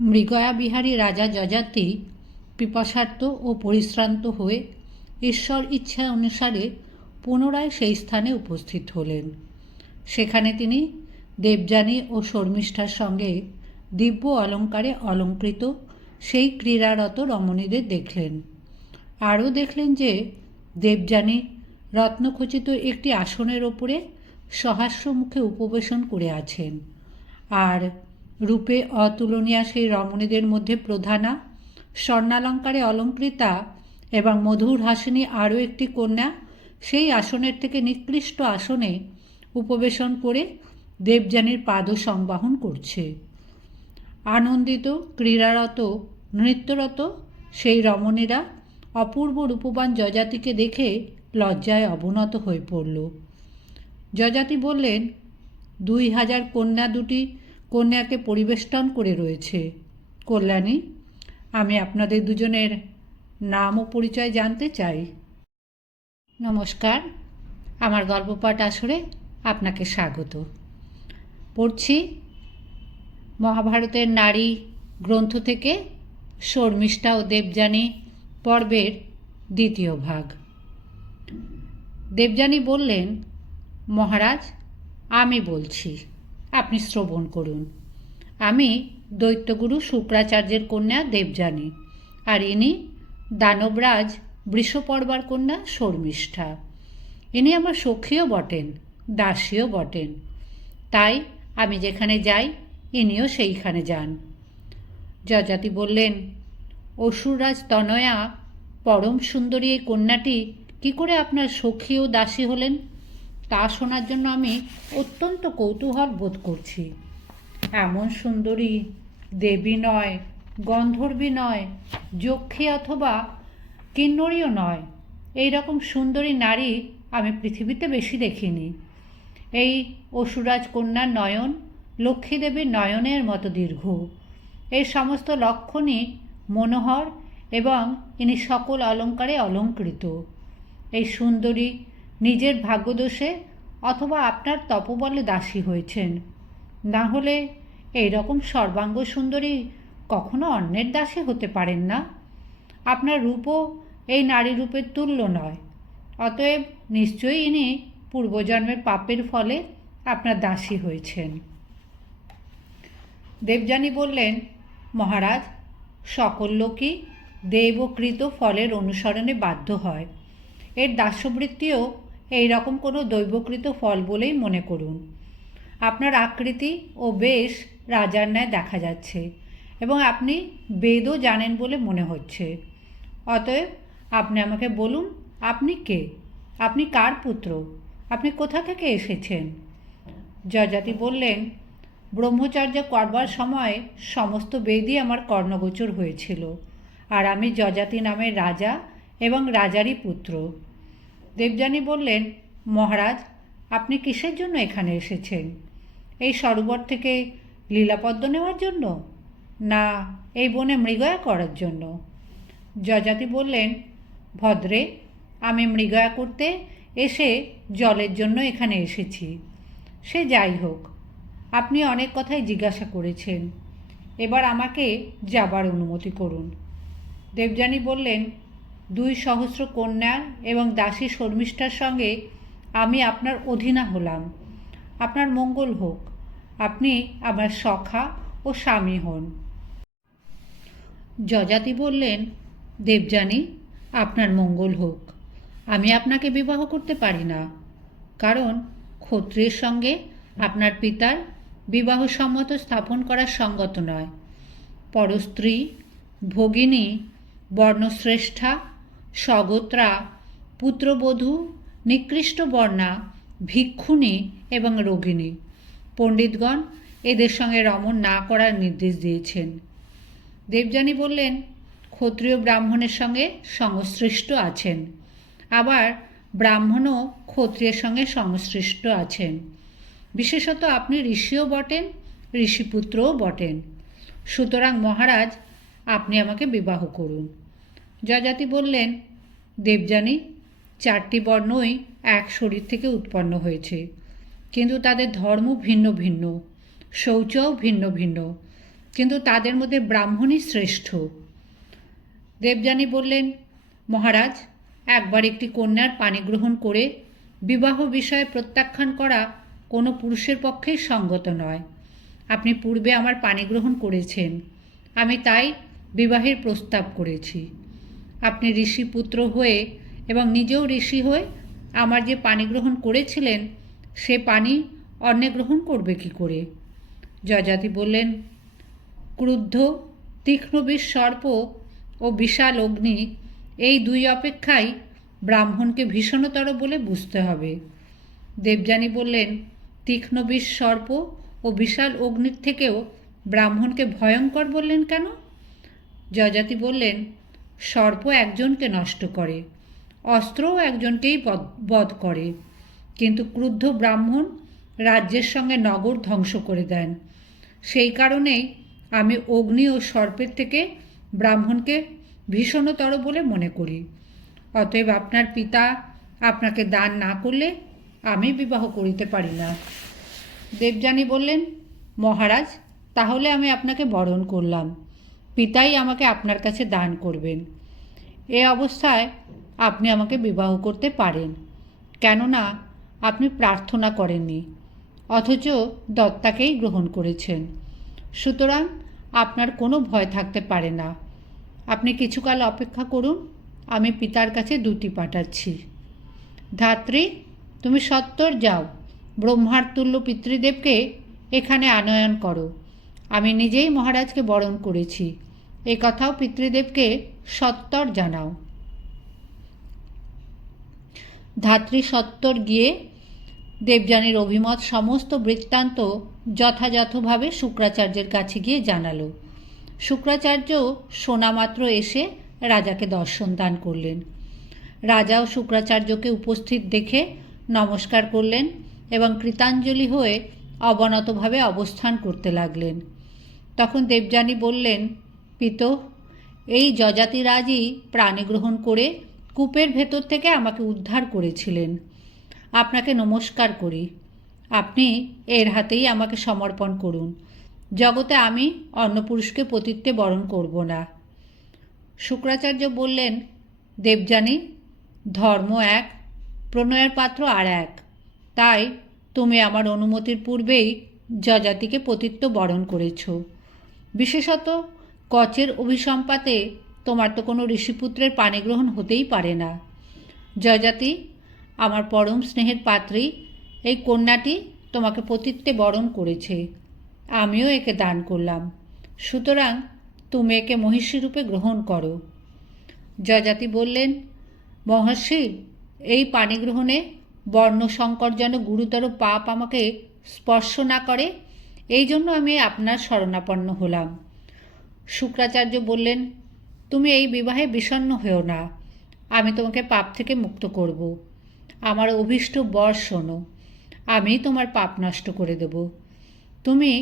মৃগয়া বিহারী রাজা যযাতি পিপাসার্ত ও পরিশ্রান্ত হয়ে ঈশ্বর ইচ্ছা অনুসারে পুনরায় সেই স্থানে উপস্থিত হলেন। সেখানে তিনি দেবযানী ও শর্মিষ্ঠার সঙ্গে দিব্য অলঙ্কারে অলঙ্কৃত সেই ক্রীড়ারত রমণীদের দেখলেন। আরও দেখলেন যে দেবযানী রত্নখচিত একটি আসনের ওপরে সহাস্য মুখে উপবেশন করে আছেন, আর রূপে অতুলনীয়া সেই রমণীদের মধ্যে প্রধানা, স্বর্ণালঙ্কারে অলঙ্কৃতা এবং মধুর হাসিনী আরও একটি কন্যা সেই আসনের থেকে নিকৃষ্ট আসনে উপবেশন করে দেবযানীর পাদ সংবাহন করছে। আনন্দিত, ক্রীড়ারত, নৃত্যরত সেই রমণীরা অপূর্ব রূপবান যযাতিকে দেখে লজ্জায় অবনত হয়ে পড়ল। যযাতি বললেন, 2000 কন্যা দুটি কন্যাকে পরিবেষ্টন করে রয়েছে। কল্যাণী, আমি আপনাদের দুজনের নাম ও পরিচয় জানতে চাই। নমস্কার, আমার গল্পপাঠ আসরে আপনাকে স্বাগত। পড়ছি মহাভারতের নারী গ্রন্থ থেকে শর্মিষ্ঠা ও দেবযানী পর্বের দ্বিতীয় ভাগ। দেবযানী বললেন, মহারাজ, আমি বলছি, আপনি শ্রবণ করুন। আমি দৈত্যগুরু শুক্রাচার্যের কন্যা দেবযানী, আর ইনি দানবরাজ বৃষপর্বার কন্যা শর্মিষ্ঠা। ইনি আমার সখীও বটেন, দাসীও বটেন। তাই আমি যেখানে যাই ইনিও সেইখানে যান। যযাতি বললেন, অসুররাজ তনয়া পরম সুন্দরী এই কন্যাটি কি করে আপনার সখী ও দাসী হলেন, তা শোনার জন্য আমি অত্যন্ত কৌতূহল বোধ করছি। এমন সুন্দরী দেবী নয়, গন্ধর্বী নয়, যক্ষী অথবা কিন্নরীও নয়, এই রকম সুন্দরী নারী আমি পৃথিবীতে বেশি দেখিনি। এই অসুরাজ কন্যার নয়ন লক্ষ্মীদেবীর নয়নের মতো দীর্ঘ। এই সমস্ত লক্ষণই মনোহর এবং ইনি সকল অলঙ্কারে অলঙ্কৃত। এই সুন্দরী নিজের ভাগ্যদোষে অথবা আপনার তপবলে দাসী হয়েছেন, না হলে এই রকম সর্বাঙ্গ সুন্দরী কখনো অন্যের দাসী হতে পারেন না। আপনার রূপও এই নারী রূপের তুল্য নয়। অতএব নিশ্চয়ই ইনি পূর্বজন্মের পাপের ফলে আপনার দাসী হয়েছেন। দেবযানী বললেন, মহারাজ, সকল লোকই দেবকৃত ফলের অনুসরণে বাধ্য হয়। এর দাস্যবৃত্তিও এই রকম কোনো দৈবকৃত ফল বলেই মনে করুন। আপনার আকৃতি ও বেশ রাজার ন্যায় দেখা যাচ্ছে এবং আপনি বেদও জানেন বলে মনে হচ্ছে। অতএব আপনি আমাকে বলুন, আপনি কে? আপনি কার পুত্র? আপনি কোথা থেকে এসেছেন? যযাতি বললেন, ব্রহ্মচর্য করবার সময় সমস্ত বেদই আমার কর্ণগোচর হয়েছিল, আর আমি যযাতি নামের রাজা এবং রাজারই পুত্র। দেবযানী বললেন, মহারাজ, আপনি কিসের জন্য এখানে এসেছেন? এই সরোবর থেকে লীলাপদ্ম নেওয়ার জন্য, না এই বনে মৃগয়া করার জন্য? যযাতি বললেন, ভদ্রে, আমি মৃগয়া করতে এসে জলের জন্য এখানে এসেছি। সে যাই হোক, আপনি অনেক কথাই জিজ্ঞাসা করেছেন, এবার আমাকে যাবার অনুমতি করুন। দেবযানী বললেন, 200 কন্যা এবং দাসী শর্মিষ্ঠার সঙ্গে আমি আপনার অধীনা হলাম। আপনার মঙ্গল হোক, আপনি আমার সখা ও স্বামী হন। যযাতি বললেন, দেবযানী, আপনার মঙ্গল হোক। আমি আপনাকে বিবাহ করতে পারি না, কারণ ক্ষত্রিয়ের সঙ্গে আপনার পিতার বিবাহ সম্মত স্থাপন করা সঙ্গত নয়। পরস্ত্রী, ভগিনী, বর্ণশ্রেষ্ঠা, স্বগোত্রা, পুত্রবধূ, নিকৃষ্ট বর্ণা, ভিক্ষুণী এবং রোগিণী পণ্ডিতগণ এদের সঙ্গে রমণ না করার নির্দেশ দিয়েছেন। দেবযানী বললেন, ক্ষত্রিয় ব্রাহ্মণের সঙ্গে সংশ্লিষ্ট আছেন, আবার ব্রাহ্মণও ক্ষত্রিয়ের সঙ্গে সংশ্লিষ্ট আছেন। বিশেষত আপনি ঋষিও বটেন, ঋষিপুত্রও বটেন। সুতরাং মহারাজ, আপনি আমাকে বিবাহ করুন। যযাতি বললেন, দেবযানী, 4টি বর্ণই এক শরীর থেকে উৎপন্ন হয়েছে, কিন্তু তাদের ধর্ম ভিন্ন ভিন্ন, শৌচও ভিন্ন ভিন্ন। কিন্তু তাদের মধ্যে ব্রাহ্মণই শ্রেষ্ঠ। দেবযানী বললেন, মহারাজ, একবার একটি কন্যার পানি গ্রহণ করে বিবাহ বিষয়ে প্রত্যাখ্যান করা কোনো পুরুষের পক্ষেই সঙ্গত নয়। আপনি পূর্বে আমার পানি গ্রহণ করেছেন, আমি তাই বিবাহের প্রস্তাব করেছি। আপনি ঋষিপুত্র হয়ে এবং নিজেও ঋষি হয়ে আমার যে পানি গ্রহণ করেছিলেন সে পানি অন্যে গ্রহণ করবে কি করে? যযাতি বললেন, ক্রুদ্ধ তীক্ষ্ণবিষ সর্প ও বিশাল অগ্নি এই দুই অপেক্ষাই ব্রাহ্মণকে ভীষণতর বলে বুঝতে হবে। দেবযানী বললেন, তীক্ষ্ণবিষ সর্প ও বিশাল অগ্নির থেকেও ব্রাহ্মণকে ভয়ঙ্কর বললেন কেন? যযাতি বললেন, সর্প একজনকে নষ্ট করে, অস্ত্রও একজনকেই বধ করে, কিন্তু ক্রুদ্ধ ব্রাহ্মণ রাজ্যের সঙ্গে নগর ধ্বংস করে দেন। সেই কারণেই আমি অগ্নি ও সর্পের থেকে ব্রাহ্মণকে ভীষণতর বলে মনে করি। অতএব আপনার পিতা আপনাকে দান না করলে আমি বিবাহ করিতে পারি না। দেবযানী বললেন, মহারাজ, তাহলে আমি আপনাকে বরণ করলাম, পিতাই আমাকে আপনার কাছে দান করবেন। এ অবস্থায় আপনি আমাকে বিবাহ করতে পারেন, কেননা আপনি প্রার্থনা করেননি, অথচ দত্তাকেই গ্রহণ করেছেন। সুতরাং আপনার কোনো ভয় থাকতে পারে না। আপনি কিছুকাল অপেক্ষা করুন, আমি পিতার কাছে দূতি পাঠাচ্ছি। ধাত্রী, তুমি সত্বর যাও, ব্রহ্মার তুল্য পিতৃদেবকে এখানে আনয়ন করো। আমি নিজেই মহারাজকে বরণ করেছি, এ কথাও পিতৃদেবকে সত্বর জানাও। ধাত্রী সত্বর গিয়ে দেবযানীর অভিমত সমস্ত বৃত্তান্ত যথাযথভাবে শুক্রাচার্যের কাছে গিয়ে জানালো। শুক্রাচার্য শোনামাত্র এসে রাজাকে দর্শন দান করলেন। রাজাও শুক্রাচার্যকে উপস্থিত দেখে নমস্কার করলেন এবং কৃতাঞ্জলি হয়ে অবনতভাবে অবস্থান করতে লাগলেন। তখন দেবযানী বললেন, পিত, এই যযাতিরাজই প্রাণী গ্রহণ করে কূপের ভেতর থেকে আমাকে উদ্ধার করেছিলেন। আপনাকে নমস্কার করি, আপনি এর হাতেই আমাকে সমর্পণ করুন। জগতে আমি অন্য পুরুষকে পতিত্বে বরণ করব না। শুক্রাচার্য বললেন, দেবযানী, ধর্ম এক, প্রণয়ের পাত্র আর এক, তাই তুমি আমার অনুমতির পূর্বেই যযাতিকে পতিত্ব বরণ করেছ। বিশেষত কচের অভিসম্পাতে তোমার তো কোনো ঋষিপুত্রের পাণিগ্রহণ হতেই পারে না। যযাতি, আমার পরম স্নেহের পাত্রী এই কন্যাটি তোমাকে পতিত্বে বরণ করেছে, আমিও একে দান করলাম, সুতরাং তুমি একে মহিষী রূপে গ্রহণ করো। যযাতি বললেন, মহর্ষি, এই পাণিগ্রহণে বর্ণসংকর যেন গুরুতর পাপ আমাকে স্পর্শ না করে, এই জন্য আমি আপনার শরণাপন্ন হলাম। শুক্রাচার্য বললেন, তুমি এই বিবাহে বিষণ্ণ হও না, আমি তোমাকে পাপ থেকে মুক্ত করব। আমার অভীষ্ট বর শোনো, আমি তোমার পাপ নষ্ট করে দেব। তুমি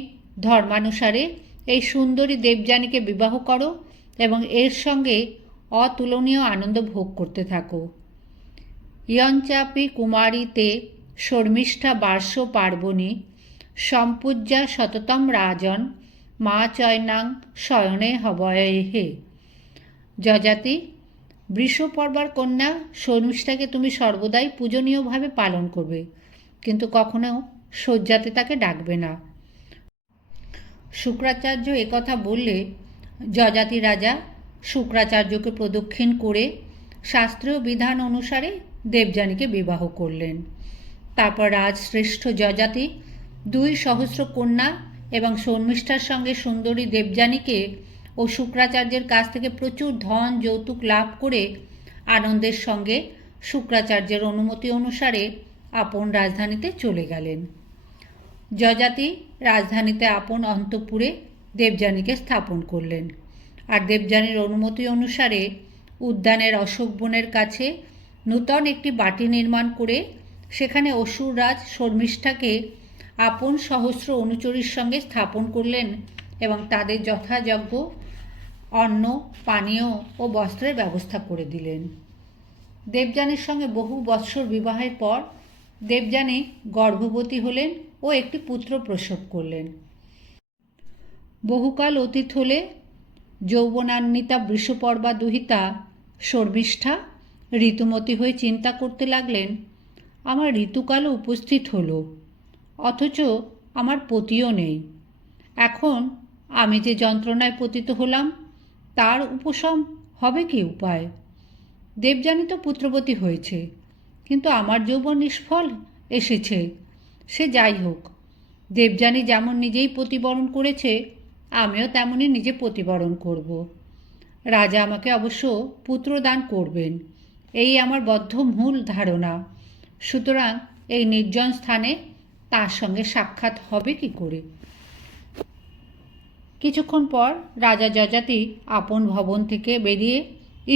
ধর্মানুসারে এই সুন্দরী দেবযানীকে বিবাহ করো এবং এর সঙ্গে অতুলনীয় আনন্দ ভোগ করতে থাকো। ইয়ঞ্চাপি কুমারীতে শর্মিষ্ঠা বার্ষ পার্বণী সম্পূজ্যা সততম রাজন মা চয়নাং শয়নে হবয়ে। যযাতি, বৃষপর্বার কন্যা শর্মিষ্ঠাকে তুমি সর্বদাই পূজনীয়ভাবে পালন করবে, কিন্তু কখনো শয্যাতে তাকে ডাকবে না। শুক্রাচার্য একথা বললে যযাতি রাজা শুক্রাচার্যকে প্রদক্ষিণ করে শাস্ত্রীয় বিধান অনুসারে দেবযানীকে বিবাহ করলেন। তারপর রাজশ্রেষ্ঠ যযাতি 200 কন্যা এবং শর্মিষ্ঠার সঙ্গে সুন্দরী দেবযানীকে ও শুক্রাচার্যের কাছ থেকে প্রচুর ধন যৌতুক লাভ করে আনন্দের সঙ্গে শুক্রাচার্যের অনুমতি অনুসারে আপন রাজধানীতে চলে গেলেন। যযাতি রাজধানীতে আপন অন্তঃপুরে দেবযানীকে স্থাপন করলেন, আর দেবযানীর অনুমতি অনুসারে উদ্যানের অশোক বনের কাছে নূতন একটি বাটি নির্মাণ করে সেখানে অসুররাজ শর্মিষ্ঠাকে আপন সহস্র অনুচরীর সঙ্গে স্থাপন করলেন এবং তাদের যথাযোগ্য অন্ন, পানীয় ও বস্ত্রের ব্যবস্থা করে দিলেন। দেবযানীর সঙ্গে বহু বৎসর বিবাহের পর দেবযানী গর্ভবতী হলেন ও একটি পুত্র প্রসব করলেন। বহুকাল অতীত হলে যৌবনান্বিতা বৃষপর্বা দুহিতা শর্মিষ্ঠা ঋতুমতী হয়ে চিন্তা করতে লাগলেন, আমার ঋতুকালও উপস্থিত হলো, অথচ আমার পতিও নেই। এখন আমি যে যন্ত্রণায় পতিত হলাম তার উপশম হবে কি উপায়? দেবযানী তো পুত্রবতী হয়েছে, কিন্তু আমার যৌবন নিষ্ফল এসেছে। সে যাই হোক, দেবযানী যেমন নিজেই প্রতিবরণ করেছে, আমিও তেমনই নিজে প্রতিবরণ করব। রাজা আমাকে অবশ্য পুত্রদান করবেন, এই আমার বদ্ধ মূল ধারণা। সুতরাং এই নির্জন স্থানে তার সঙ্গে সাক্ষাৎ হবে কি করে? কিছুক্ষণ পর রাজা যযাতি আপন ভবন থেকে বেরিয়ে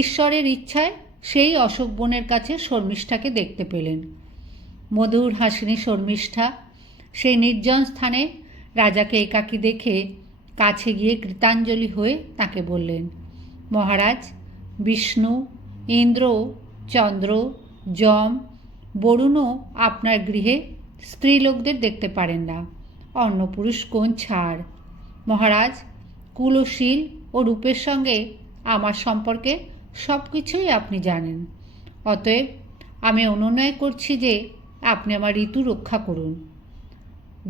ঈশ্বরের ইচ্ছায় সেই অশোক বনের কাছে শর্মিষ্ঠাকে দেখতে পেলেন। মধুর হাসিনী শর্মিষ্ঠা সেই নির্জন স্থানে রাজাকে একাকী দেখে কাছে গিয়ে কৃতাঞ্জলি হয়ে তাকে বললেন, মহারাজ, বিষ্ণু, ইন্দ্র, চন্দ্র, যম, বরুণও আপনার গৃহে স্ত্রীলোকদের দেখতে পারেন না, অন্য পুরুষ কোন ছাড়। মহারাজ, কুলশীল ও রূপের সঙ্গে আমার সম্পর্কে সব কিছুই আপনি জানেন। অতএব আমি অনুনয় করছি যে আপনি আমার ঋতু রক্ষা করুন।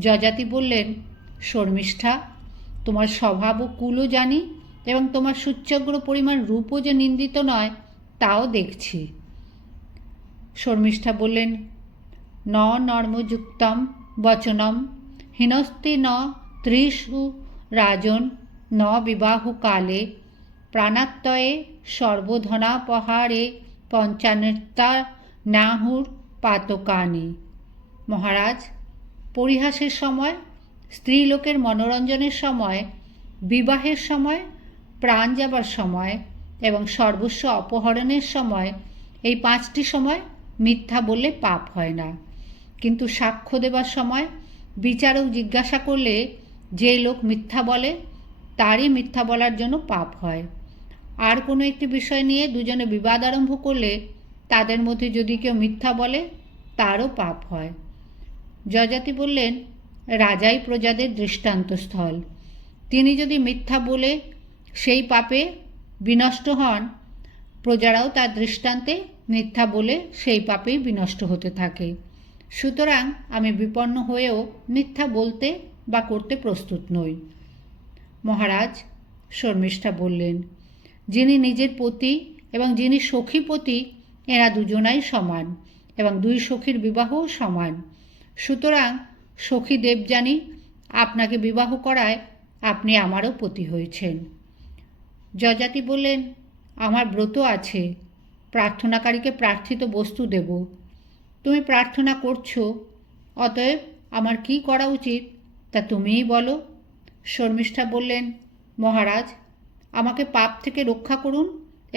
যযাতি বললেন, শর্মিষ্ঠা, তোমার স্বভাব ও কুলও জানি, এবং তোমার সূচ্যগ্র পরিমাণ রূপও যে নিন্দিত নয় তাও দেখছি। শর্মিষ্ঠা বললেন, ন নর্মযুক্তম বচনম হীনস্তে ন ত্রিষু রাজন ন বিবাহকালে প্রাণাত্যয়ে সর্বধনাপহারে পঞ্চানৃত্যা নাহুর পাতকানি। মহারাজ, পরিহাসের সময়, স্ত্রীলোকের মনোরঞ্জনের সময়, বিবাহের সময়, প্রাণ যাবার সময় এবং সর্বস্ব অপহরণের সময়, এই 5টি সময় মিথ্যা বললে পাপ হয় না। কিন্তু সাক্ষ্য দেবার সময় বিচারক জিজ্ঞাসা করলে যে লোক মিথ্যা বলে তারই মিথ্যা বলার জন্য পাপ হয়। আর কোনো একটি বিষয় নিয়ে দুজনে বিবাদ আরম্ভ করলে তাদের মধ্যে যদি কেউ মিথ্যা বলে তারও পাপ হয়। যযাতি বললেন, রাজাই প্রজাদের দৃষ্টান্তস্থল। তিনি যদি মিথ্যা বলে সেই পাপে বিনষ্ট হন, প্রজারাও তার দৃষ্টান্তে মিথ্যা বলে সেই পাপেই বিনষ্ট হতে থাকে। সুতরাং আমি বিপন্ন হয়েও মিথ্যা বলতে বা করতে প্রস্তুত নই। মহারাজ, শর্মিষ্ঠা বললেন, যিনি নিজের পতি এবং যিনি সখীপতি, এরা দুজনাই সমান এবং 2 সখীর বিবাহও সমান। সুতরাং সখী দেবযানী আপনাকে বিবাহ করায় আপনি আমারও পতি হয়েছেন। যযাতি বললেন, আমার ব্রত আছে, প্রার্থনাকারীকে প্রার্থিত বস্তু দেব। তুমি প্রার্থনা করছো, অতএব আমার কি করা উচিত তা তুমিই বলো। শর্মিষ্ঠা বললেন, মহারাজ, আমাকে পাপ থেকে রক্ষা করুন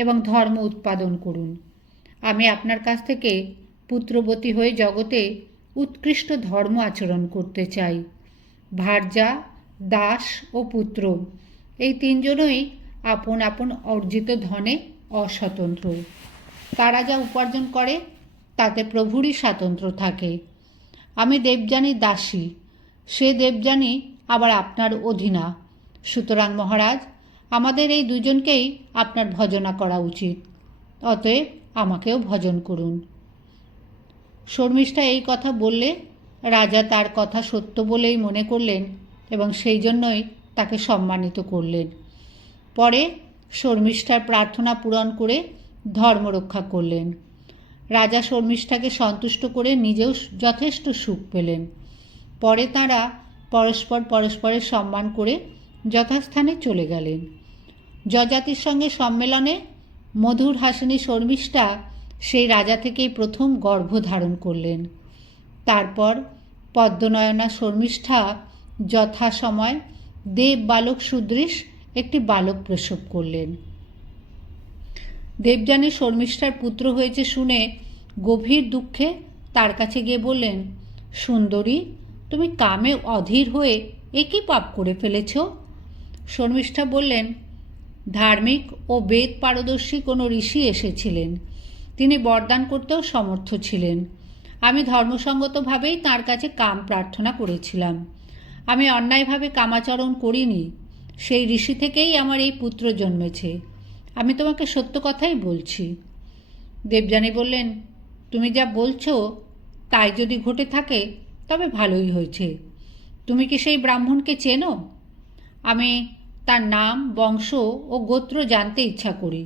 এবং ধর্ম উৎপাদন করুন। আমি আপনার কাছ থেকে পুত্রবতী হয়ে জগতে উৎকৃষ্ট ধর্ম আচরণ করতে চাই। ভার্যা, দাস ও পুত্র, এই 3 জনই আপন আপন অর্জিত ধনে অস্বতন্ত্র। তারা যা উপার্জন করে তাতে প্রভুরই স্বাতন্ত্র্য থাকে। আমি দেবযানীর দাসী, সে দেবযানী আবার আপনার অধীনা। সুতরাং মহারাজ, আমাদের এই 2 জনকেই আপনার ভজনা করা উচিত, অতএব আমাকেও ভজন করুন। শর্মিষ্ঠা এই কথা বললে রাজা তার কথা সত্য বলেই মনে করলেন এবং সেই জন্যই তাকে সম্মানিত করলেন। পরে শর্মিষ্ঠার প্রার্থনা পূরণ করে ধর্ম রক্ষা করলেন। রাজা শর্মিষ্ঠাকে সন্তুষ্ট করে নিজেও যথেষ্ট সুখ পেলেন। পরে তাঁরা পরস্পর পরস্পরের সম্মান করে যথাস্থানে চলে গেলেন। যযাতির সঙ্গে সম্মেলনে মধুর হাসিনী শর্মিষ্ঠা সেই রাজা থেকেই প্রথম গর্ভ ধারণ করলেন। তারপর পদ্মনয়না শর্মিষ্ঠা যথাসময় দেব বালক সুদৃশ একটি বালক প্রসব করলেন। দেবযানী শর্মিষ্ঠার পুত্র হয়েছে শুনে গভীর দুঃখে তার কাছে গিয়ে বললেন, সুন্দরী, তুমি কামে অধীর হয়ে একই পাপ করে ফেলেছ। শর্মিষ্ঠা বললেন, ধার্মিক ও বেদ পারদর্শী কোনো ঋষি এসেছিলেন, তিনি বরদান করতেও সমর্থ ছিলেন। আমি ধর্মসঙ্গতভাবেই তাঁর কাছে কাম প্রার্থনা করেছিলাম। আমি অন্যায়ভাবে কামাচরণ করিনি। সেই ঋষি থেকেই আমার এই পুত্র জন্মেছে। আমি তোমাকে সত্য কথাই বলছি। দেবযানী বললেন, তুমি যা বলছো তাই যদি ঘটে থাকে তবে ভালোই হয়েছে। তুমি কি সেই ব্রাহ্মণকে চেনো? আমি তার নাম, বংশ ও গোত্র জানতে ইচ্ছা করি।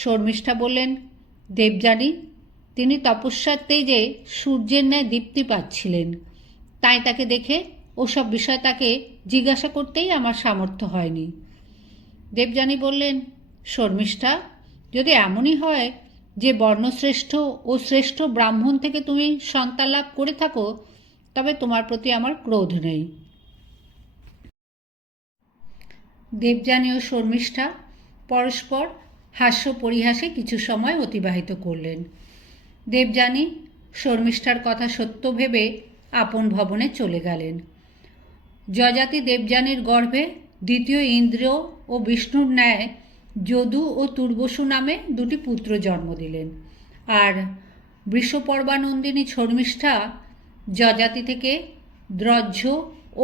শর্মিষ্ঠা বললেন, দেবযানী, তিনি তপস্যার তেজে সূর্যের ন্যায় দীপ্তি পাচ্ছিলেন, তাই তাকে দেখে ওসব বিষয় তাকে জিজ্ঞাসা করতেই আমার সামর্থ্য হয়নি। দেবযানী বললেন, শর্মিষ্ঠা, যদি এমনই হয় যে বর্ণশ্রেষ্ঠ ও শ্রেষ্ঠ ব্রাহ্মণ থেকে তুমি সন্তান লাভ করে থাকো, তবে তোমার প্রতি আমার ক্রোধ নেই। দেবযানী ও শর্মিষ্ঠা পরস্পর হাস্য পরিহাসে কিছু সময় অতিবাহিত করলেন। দেবযানী শর্মিষ্ঠার কথা সত্য ভেবে আপন ভবনে চলে গেলেন। যযাতি দেবযানীর গর্ভে দ্বিতীয় ইন্দ্র ও বিষ্ণুর ন্যায় যদু ও তুর্বসু নামে দুটি পুত্র জন্ম দিলেন, আর বৃষপর্বানন্দিনী শর্মিষ্ঠা যযাতি থেকে দ্রজ্য,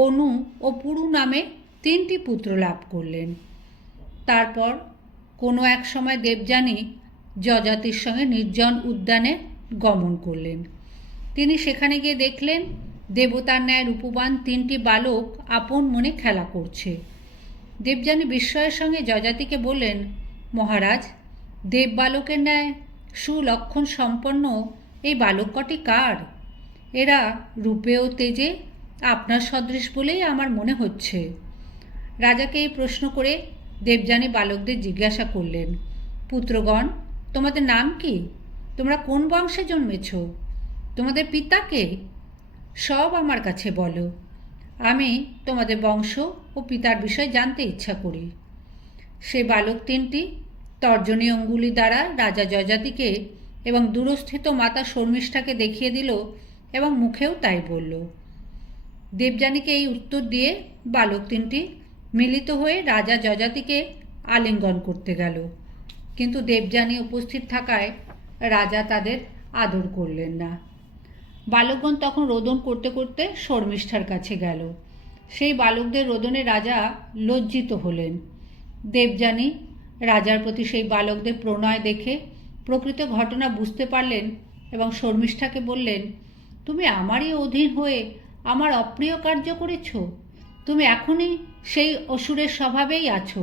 অনু ও পুরু নামে তিনটি পুত্র লাভ করলেন। তারপর কোনো এক সময় দেবযানী যযাতির সঙ্গে নির্জন উদ্যানে গমন করলেন। তিনি সেখানে গিয়ে দেখলেন দেবতার ন্যায় রূপবান তিনটি বালক আপন মনে খেলা করছে। দেবযানী বিস্ময়ের সঙ্গে যযাতিকে বললেন, মহারাজ, দেব বালকের ন্যায় সুলক্ষণ সম্পন্ন এই বালক কটি কার? এরা রূপে ও তেজে আপনার সদৃশ বলেই আমার মনে হচ্ছে। রাজাকে এই প্রশ্ন করে দেবযানী বালকদের জিজ্ঞাসা করলেন, পুত্রগণ, তোমাদের নাম কি? তোমরা কোন বংশে জন্মেছ? তোমাদের পিতাকে সব আমার কাছে বলো। আমি তোমাদের বংশ ও পিতার বিষয় জানতে ইচ্ছা করি। সেই বালক তিনটি তর্জনী অঙ্গুলি দ্বারা রাজা যযাতিকে এবং দূরস্থিত মাতা শর্মিষ্ঠাকে দেখিয়ে দিল এবং মুখেও তাই বলল। দেবযানীকে এই উত্তর দিয়ে বালক তিনটি মিলিত হয়ে রাজা যযাতিকে আলিঙ্গন করতে গেল, কিন্তু দেবযানী উপস্থিত থাকায় রাজা তাদের আদর করলেন না। বালকগণ তখন রোদন করতে করতে শর্মিষ্ঠার কাছে গেল। সেই বালকদের রোদনে রাজা লজ্জিত হলেন। দেবযানী রাজার প্রতি সেই বালকদের প্রণয় দেখে প্রকৃত ঘটনা বুঝতে পারলেন এবং শর্মিষ্ঠাকে বললেন, তুমি আমারই অধীন হয়ে আমার অপ্রিয় কার্য করেছ। তুমি এখনই সেই অসুরের স্বভাবেই আছো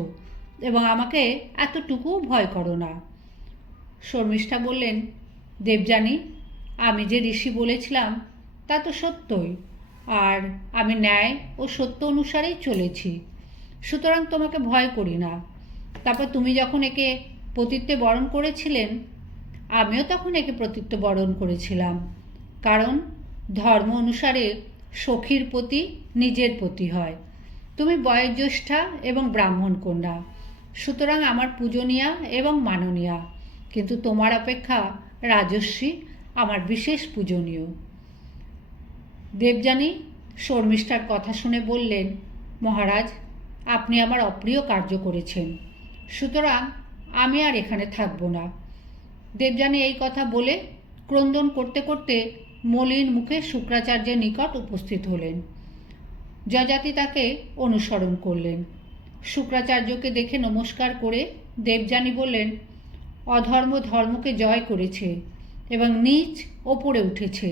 এবং আমাকে এতটুকুও ভয় করো না। শর্মিষ্ঠা বললেন, দেবযানী, আমি যে ঋষি বলেছিলাম তা তো সত্যই, আর আমি ন্যায় ও সত্য অনুসারেই চলেছি, সুতরাং তোমাকে ভয় করি না। তারপর তুমি যখন একে পতিত্বে বরণ করেছিলেন, আমিও তখন একে পতিত্ব বরণ করেছিলাম, কারণ ধর্ম অনুসারে সখীর পতি নিজের পতি হয়। তুমি বয়োজ্যেষ্ঠা এবং ব্রাহ্মণ কন্যা, সুতরাং আমার পূজনীয়া এবং মাননীয়া, কিন্তু তোমার অপেক্ষা রাজর্ষি আমার বিশেষ পূজনীয়। দেবযানী শর্মিষ্ঠার কথা শুনে বললেন, মহারাজ, আপনি আমার অপ্রিয় কার্য করেছেন, সুতরাং আমি আর এখানে থাকব না। দেবযানী এই কথা বলে ক্রন্দন করতে করতে মলিন মুখে শুক্রাচার্যের নিকট উপস্থিত হলেন। যযাতি তাকে অনুসরণ করলেন। শুক্রাচার্যকে দেখে নমস্কার করে দেবযানী বললেন, অধর্ম ধর্মকে জয় করেছে এবং নীচ ওপরে উঠেছে।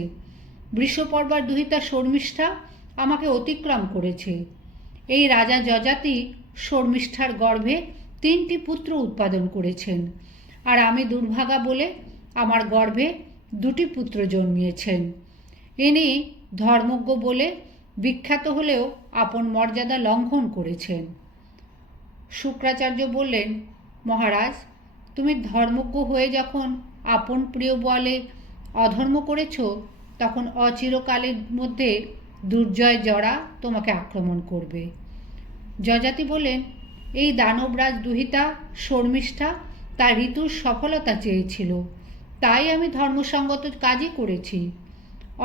বৃষপর্বার দুহিতা শর্মিষ্ঠা আমাকে অতিক্রম করেছে। এই রাজা যযাতি শর্মিষ্ঠার গর্ভে তিনটি পুত্র উৎপাদন করেছেন, আর আমি দুর্ভাগা বলে আমার গর্ভে দুটি পুত্র জন্মিয়েছেন। ইনি ধর্মজ্ঞ বলে বিখ্যাত হলেও আপন মর্যাদা লঙ্ঘন করেছেন। শুক্রাচার্য বললেন, মহারাজ, তুমি ধর্মজ্ঞ হয়ে যখন আপন প্রিয় বলে অধর্ম করেছ, তখন অচিরকালের মধ্যে দুর্জয় জরা তোমাকে আক্রমণ করবে। যযাতি বলেন, এই দানবরাজ দুহিতা শর্মিষ্ঠা তার ঋতুর সফলতা চেয়েছিল, তাই আমি ধর্মসঙ্গত কাজই করেছি,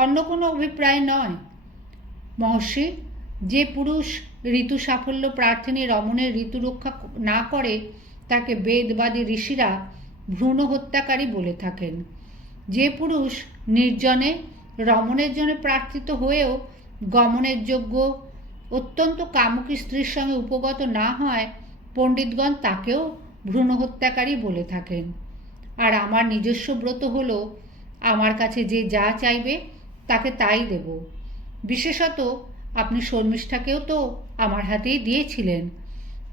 অন্য কোনো অভিপ্রায় নয়। মহর্ষি, যে পুরুষ ঋতু সাফল্য প্রার্থনী রমণের ঋতু রক্ষা না করে তাকে বেদবাদী ঋষিরা ভ্রূণ হত্যাকারী বলে থাকেন। যে পুরুষ নির্জনে রমণের জন্য প্রার্থিত হয়েও গমনের যোগ্য ও অত্যন্ত কামুকী স্ত্রীর সঙ্গে উপগত না হয় পণ্ডিতগণ তাকেও ভ্রূণ হত্যাকারী বলে থাকেন। আর আমার নিজস্ব ব্রত হলো আমার কাছে যে যা চাইবে তাকে তাই দেব। বিশেষত আপনি শর্মিষ্ঠাকেও তো আমার হাতেই দিয়েছিলেন,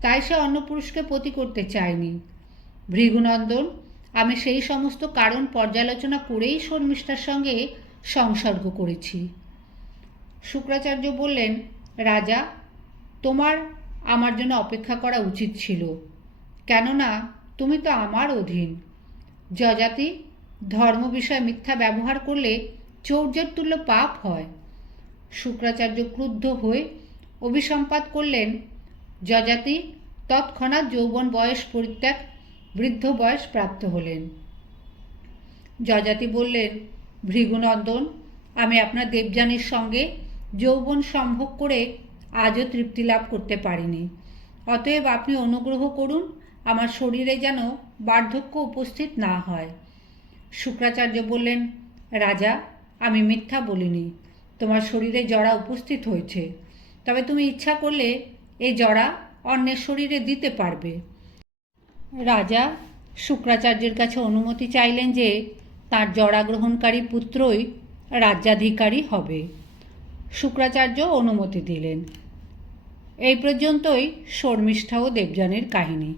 তাই সে অন্য পুরুষকে পতি করতে চায়নি। ভৃগুনন্দন, আমি সেই সমস্ত কারণ পর্যালোচনা করেই শর্মিষ্ঠার সঙ্গে সংসর্গ করেছি। শুক্রাচার্য বললেন, রাজা, তোমার আমার জন্য অপেক্ষা করা উচিত ছিল, কেননা তুমি তো আমার অধীন। যজাতি, ধর্ম বিষয়ে মিথ্যা ব্যবহার করলে চৌর্যের তুল্য পাপ হয়। শুক্রাচার্য ক্রুদ্ধ হয়ে অভিসম্পাত করলেন, যজাতি তৎক্ষণাৎ যৌবন বয়স পরিত্যাগ বৃদ্ধ বয়স প্রাপ্ত হলেন। যজাতি বললেন, ভৃগুনন্দন, আমি আপনার দেবযানীর সঙ্গে যৌবন সম্ভোগ করে আজও তৃপ্তি লাভ করতে পারিনি। অতএব আপনি অনুগ্রহ করুন আমার শরীরে যেন বার্ধক্য উপস্থিত না হয়। শুক্রাচার্য বললেন, রাজা, আমি মিথ্যা বলিনি। তোমার শরীরে জরা উপস্থিত হয়েছে, তবে তুমি ইচ্ছা করলে এই জরা অন্যের শরীরে দিতে পারবে। রাজা শুক্রাচার্যের কাছে অনুমতি চাইলেন যে তার জরা গ্রহণকারী পুত্রই রাজ্যাধিকারী হবে। শুক্রাচার্য অনুমতি দিলেন। এই পর্যন্তই শর্মিষ্ঠা ও দেবযানীর কাহিনী।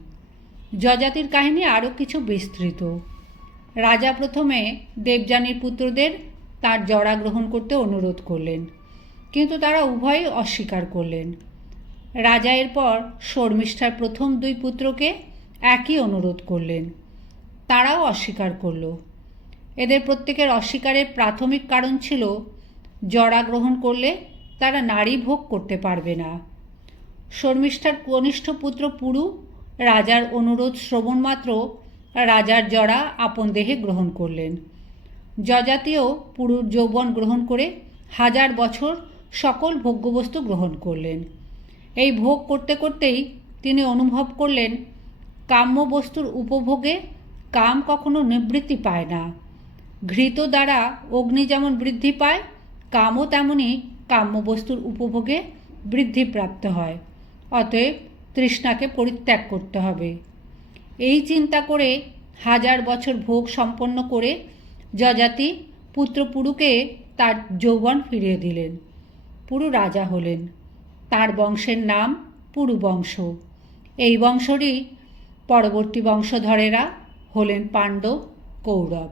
যজাতির কাহিনী আরও কিছু বিস্তৃত। রাজা প্রথমে দেবযানীর পুত্রদের তার জরা গ্রহণ করতে অনুরোধ করলেন, কিন্তু তারা উভয়ই অস্বীকার করলেন। রাজা এরপর শর্মিষ্ঠার প্রথম দুই পুত্রকে একই অনুরোধ করলেন, তারাও অস্বীকার করল। এদের প্রত্যেকের অস্বীকারের প্রাথমিক কারণ ছিল জরা গ্রহণ করলে তারা নারী ভোগ করতে পারবে না। শর্মিষ্ঠার কনিষ্ঠ পুত্র পুরু রাজার অনুরোধ শ্রবণ মাত্র রাজার জরা আপন দেহে গ্রহণ করলেন। যজাতিও পুরুর যৌবন গ্রহণ করে 1000 বছর সকল ভোগ্যবস্তু গ্রহণ করলেন। এই ভোগ করতে করতেই তিনি অনুভব করলেন, কাম্য বস্তুর উপভোগে কাম কখনো নিবৃত্তি পায় না। ঘৃত দ্বারা অগ্নি যেমন বৃদ্ধি পায়, কামও তেমনই কাম্যবস্তুর উপভোগে বৃদ্ধিপ্রাপ্ত হয়। অতএব তৃষ্ণাকে পরিত্যাগ করতে হবে। এই চিন্তা করে 1000 বছর ভোগ সম্পন্ন করে যজাতি পুত্র পুরুকে তার যৌবন ফিরিয়ে দিলেন। পুরু রাজা হলেন। তার বংশের নাম পুরু বংশ। এই বংশেরই পরবর্তী বংশধরেরা হলেন পাণ্ডব, কৌরব।